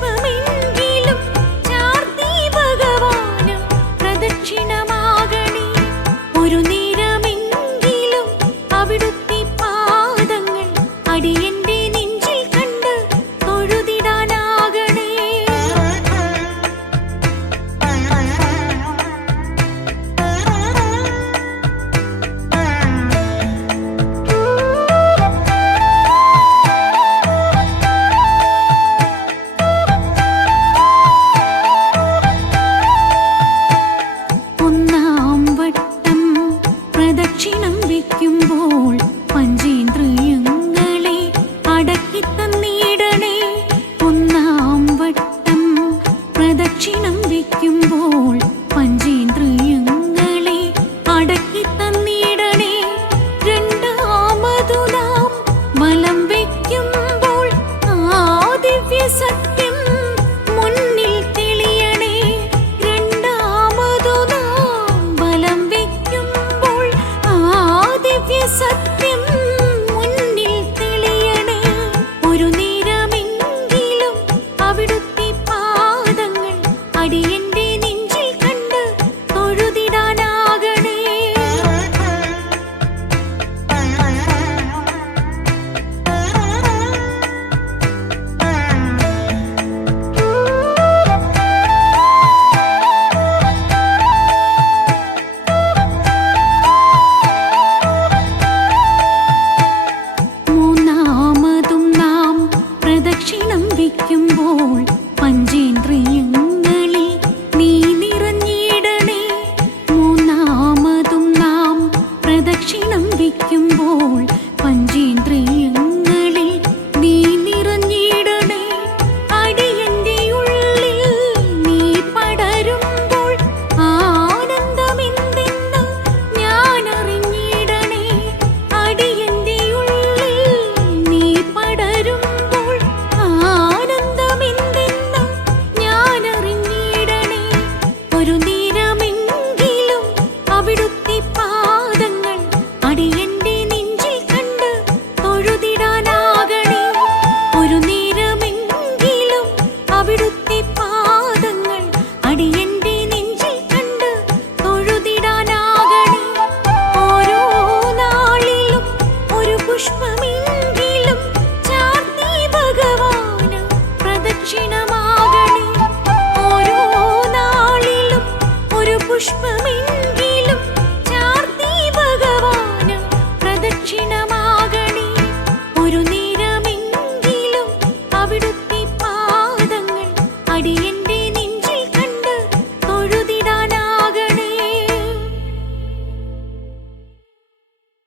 പുഷ്പമെങ്കിലും ചാർത്തി ഭഗവാനും പ്രദക്ഷിണമാകണേ. ഒരു നേരമെങ്കിലും അവിടുത്തെ പാദങ്ങൾ അടിയന്റെ നെഞ്ചിൽ കണ്ട് തൊഴുതിടാനാകണേ. ഒന്നാം വട്ടം പ്രദക്ഷിണം വയ്ക്കുമ്പോൾ പഞ്ചേന്ദ്രിയങ്ങളെ അടക്കി തന്നിടണേ. ഒന്നാം വട്ടം പ്രദക്ഷിണം വയ്ക്കുമ്പോൾ പഞ്ചേന്ദ്രിയങ്ങളെ അടക്കി തന്നിടണേ. രണ്ടാമതു നാം വലം വയ്ക്കുമ്പോൾ ആ ദിവ്യ സത്യം മുന്നിൽ തെളിയണേ. രണ്ടാമതു നാം വലം വയ്ക്കുമ്പോൾ ആ ദിവ്യ സത്യം മുന്നിൽ തെളിയണേ. ഒരു നേരമെങ്കിലും അവിടുത്തെ പാദങ്ങൾ അടിയന്റെ നെഞ്ചിൽ കണ്ട് തൊഴുതിടാനാകണേ. മൂന്നാമതും നാം പ്രദക്ഷിണം വയ്ക്കുമ്പോൾ പഞ്ചേന്ദ്രിയങ്ങളിൽ നീ നിറഞ്ഞിടണേ. മൂന്നാമതും നാം പ്രദക്ഷിണം വയ്ക്കുമ്പോൾ പഞ്ചേന്ദ്രിയങ്ങളിൽ നീ നിറഞ്ഞിടണേ. അടിയന്റെ ഉള്ളിൽ നീ പടരുമ്പോൾ ആനന്ദമെന്തെന്ന് ഞാൻ അറിഞ്ഞിടണേ. അടിയന്റെ ഉള്ളിൽ നീ പടരുമ്പോൾ ആനന്ദമെന്തെന്ന് ഞാൻ അറിഞ്ഞിടണേ. ഒരു നേരമെങ്കിലും അവിടുത്തെ പാദങ്ങൾ അടിയന്റെ നെഞ്ചിൽ കണ്ട് തൊഴുതിടാനാകണേ. ഒരു നേരമെങ്കിലും അവിടുത്തെ പാദങ്ങൾ അടിയന്റെ നെഞ്ചിൽ കണ്ട് തൊഴുതിടാനാകണേ. ഓരോ നാളിലും ഒരു പുഷ്പമെങ്കിലും ചാർത്തി ഭഗവാന് പ്രദക്ഷിണമാകണേ. ഓരോ നാളിലും ഒരു പുഷ്പമെങ്കിലും ചാർത്തി ഭഗവാന് പ്രദക്ഷിണമാകണേ. ഒരു നേരമെങ്കിലും അവിടുത്തെ പാദങ്ങൾ അടിയൻ